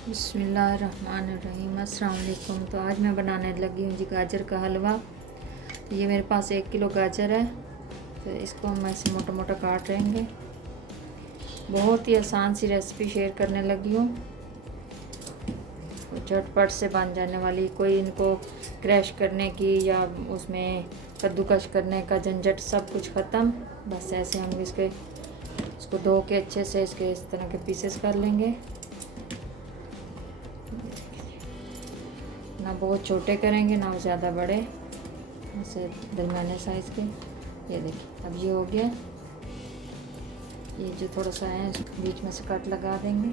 बिस्मिल्लाहिर्रहमानिर्रहीम। अस्सलाम वालेकुम। तो आज मैं बनाने लगी हूँ जी गाजर का हलवा। तो ये मेरे पास 1 किलो गाजर है, तो इसको हम ऐसे मोटा मोटा काट लेंगे। बहुत ही आसान सी रेसिपी शेयर करने लगी हूँ, झटपट से बन जाने वाली। कोई इनको क्रैश करने की या उसमें कद्दूकश करने का झंझट, सब कुछ ख़त्म। बस ऐसे हम इसको धो के अच्छे से इसके इस तरह के पीसेस कर लेंगे। ना बहुत छोटे करेंगे ना ज़्यादा बड़े, ऐसे दरमियाने साइज़ के। ये देखिए अब ये हो गया। ये जो थोड़ा सा है बीच में से कट लगा देंगे।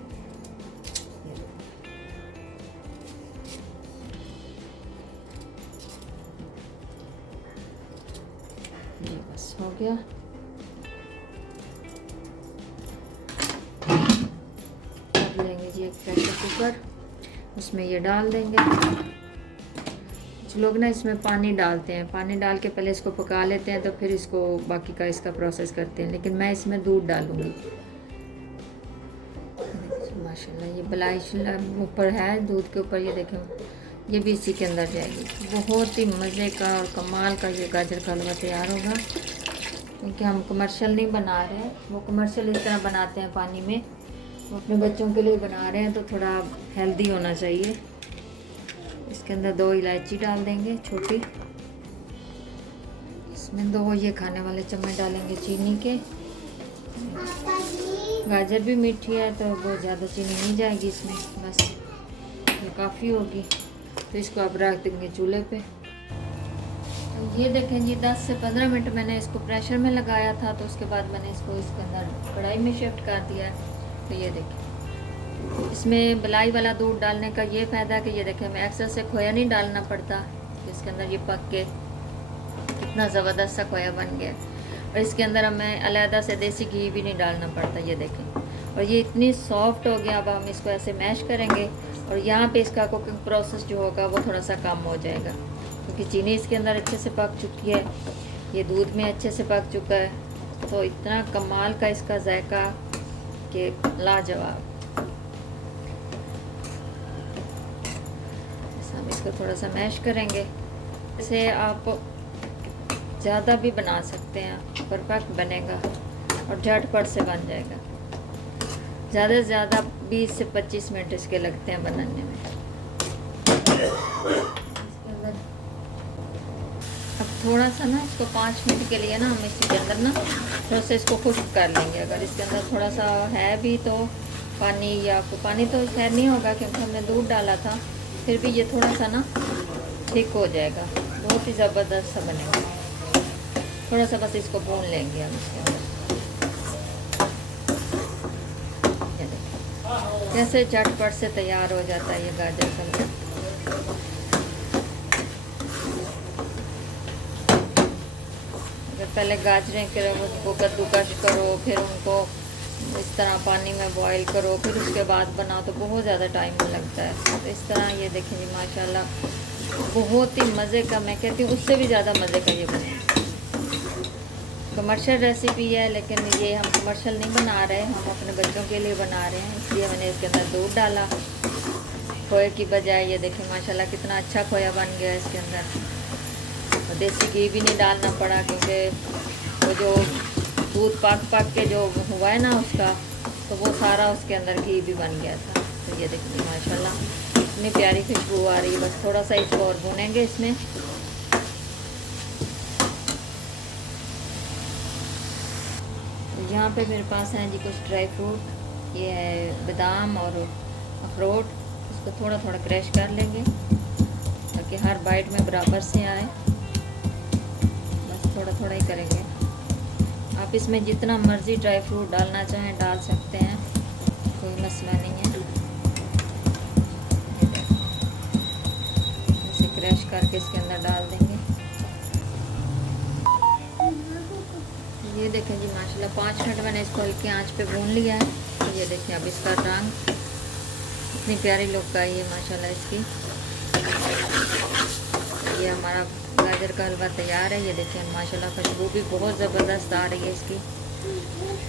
ये बस हो गया। अब लेंगे जी एक प्रेशर कुकर, उसमें ये डाल देंगे। कुछ लोग ना इसमें पानी डालते हैं, पानी डाल के पहले इसको पका लेते हैं, तो फिर इसको बाकी का इसका प्रोसेस करते हैं। लेकिन मैं इसमें दूध डालूंगी। माशाल्लाह ये बलाई ऊपर है, दूध के ऊपर। ये देखें, ये भी इसी के अंदर जाएगी। बहुत ही मज़े का और कमाल का ये गाजर का हलवा तैयार होगा। क्योंकि हम कमर्शियल नहीं बना रहे हैं, वो कमर्शियल इस तरह बनाते हैं पानी में। वो अपने बच्चों के लिए बना रहे हैं, तो थोड़ा हेल्दी होना चाहिए। इसके अंदर 2 इलायची डाल देंगे छोटी। इसमें 2 ये खाने वाले चम्मच डालेंगे चीनी के। गाजर भी मीठी है, तो बहुत ज़्यादा चीनी नहीं जाएगी इसमें, बस ये काफ़ी होगी। तो इसको अब रख देंगे चूल्हे पे। तो ये देखें जी, 10 से 15 मिनट मैंने इसको प्रेशर में लगाया था। तो उसके बाद मैंने इसको इसके अंदर कढ़ाई में शिफ्ट कर दिया है। तो ये देखें, इसमें बलाई वाला दूध डालने का ये फ़ायदा है कि ये देखें, हमें एक्सेस से खोया नहीं डालना पड़ता। इसके अंदर ये पक के कितना ज़बरदस्त सा खोया बन गया। और इसके अंदर हमें अलहदा से देसी घी भी नहीं डालना पड़ता। ये देखें, और ये इतनी सॉफ्ट हो गया। अब हम इसको ऐसे मैश करेंगे, और यहाँ पे इसका कुकिंग प्रोसेस जो होगा वो थोड़ा सा कम हो जाएगा, क्योंकि चीनी इसके अंदर अच्छे से पक चुकी है, ये दूध में अच्छे से पक चुका है। तो इतना कमाल का इसका जायका कि लाजवाब। हम इसको थोड़ा सा मैश करेंगे। इसे आप ज़्यादा भी बना सकते हैं, परफेक्ट बनेगा और झटपट से बन जाएगा। ज़्यादा से ज़्यादा 20 से 25 मिनट इसके लगते हैं बनाने में। अब थोड़ा सा ना इसको 5 मिनट के लिए ना हम इसके अंदर ना थोड़ा सा इसको खुश्क कर लेंगे। अगर इसके अंदर थोड़ा सा है भी तो पानी, या पानी तो खैर नहीं होगा क्योंकि हमने दूध डाला था, फिर भी ये थोड़ा सा ना थिक हो जाएगा। बहुत ही ज़बरदस्त सा बनेगा। थोड़ा सा बस इसको भून लेंगे हम इसके अंदर। कैसे झटपट से तैयार हो जाता है ये गाजर का हलवा। अगर पहले गाजरें करो, उसको कद्दूकश करो, फिर उनको इस तरह पानी में बॉईल करो, फिर उसके बाद बनाओ, तो बहुत ज़्यादा टाइम लगता है। तो इस तरह ये देखें जी, माशाल्लाह बहुत ही मज़े का, मैं कहती हूँ उससे भी ज़्यादा मज़े का ये बने। कमर्शियल रेसिपी है, लेकिन ये हम कमर्शियल नहीं बना रहे, हम अपने बच्चों के लिए बना रहे हैं। इसलिए मैंने इसके अंदर दूध डाला खोए की बजाय। ये देखें माशाल्लाह कितना अच्छा खोया बन गया इसके अंदर। और देसी घी भी नहीं डालना पड़ा, क्योंकि वो जो दूध पक के जो हुआ है ना उसका, तो वो सारा उसके अंदर घी भी बन गया था। तो ये देखिए माशाल्लाह इतनी प्यारी खुशबू आ रही है। बस थोड़ा सा इसको और भूनेंगे इसमें। यहाँ पे मेरे पास हैं जी कुछ ड्राई फ्रूट। ये है बादाम और अखरोट। इसको थोड़ा थोड़ा क्रश कर लेंगे ताकि हर बाइट में बराबर से आए। बस थोड़ा थोड़ा ही करेंगे। आप इसमें जितना मर्ज़ी ड्राई फ्रूट डालना चाहें डाल सकते हैं, कोई मसला नहीं है। इसे क्रश करके इसके अंदर डाल देंगे। ये देखें जी माशाल्लाह 5 मिनट मैंने इसको हल्की आंच पे भून लिया है। तो ये देखें अब इसका रंग, इतनी प्यारी लुक आई है माशाल्लाह इसकी। ये हमारा गाजर का हलवा तैयार है। ये देखें माशाल्लाह खुशबू भी बहुत ज़बरदस्त आ रही है इसकी।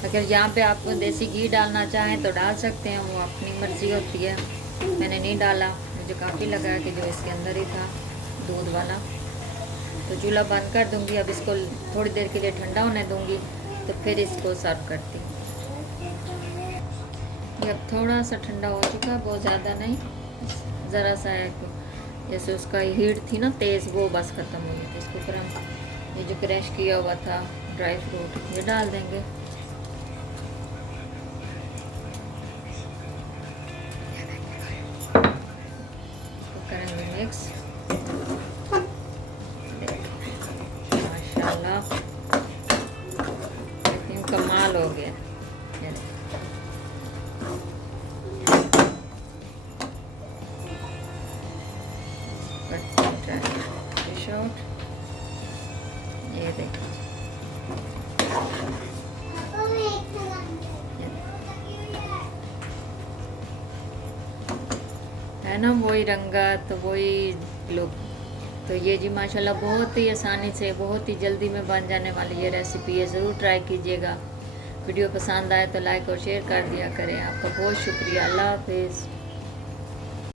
अगर यहाँ पे आप देसी घी डालना चाहें तो डाल सकते हैं, वो अपनी मर्ज़ी होती है। मैंने नहीं डाला, मुझे काफ़ी लगा कि जो इसके अंदर ही था दूध वाला। तो चूल्हा बंद कर दूंगी। अब इसको थोड़ी देर के लिए ठंडा होने दूंगी, तो फिर इसको सर्व करती हूँ। ये अब थोड़ा सा ठंडा हो चुका है, बहुत ज़्यादा नहीं, ज़रा सा है कि जैसे उसका हीट थी ना तेज़, वो बस ख़त्म हो गई थी। इसके ऊपर हम ये जो क्रश किया हुआ था ड्राई फ्रूट ये डाल देंगे। इसको करेंगे मिक्स। माशाल्लाह लेकिन कमाल हो गया। ये देखो है ना, वही रंगत, वही लुक। तो ये जी माशाल्लाह बहुत ही आसानी से, बहुत ही जल्दी में बन जाने वाली ये रेसिपी है, ज़रूर ट्राई कीजिएगा। वीडियो पसंद आए तो लाइक और शेयर कर दिया करें। आपका बहुत शुक्रिया। अल्लाह हाफिज़।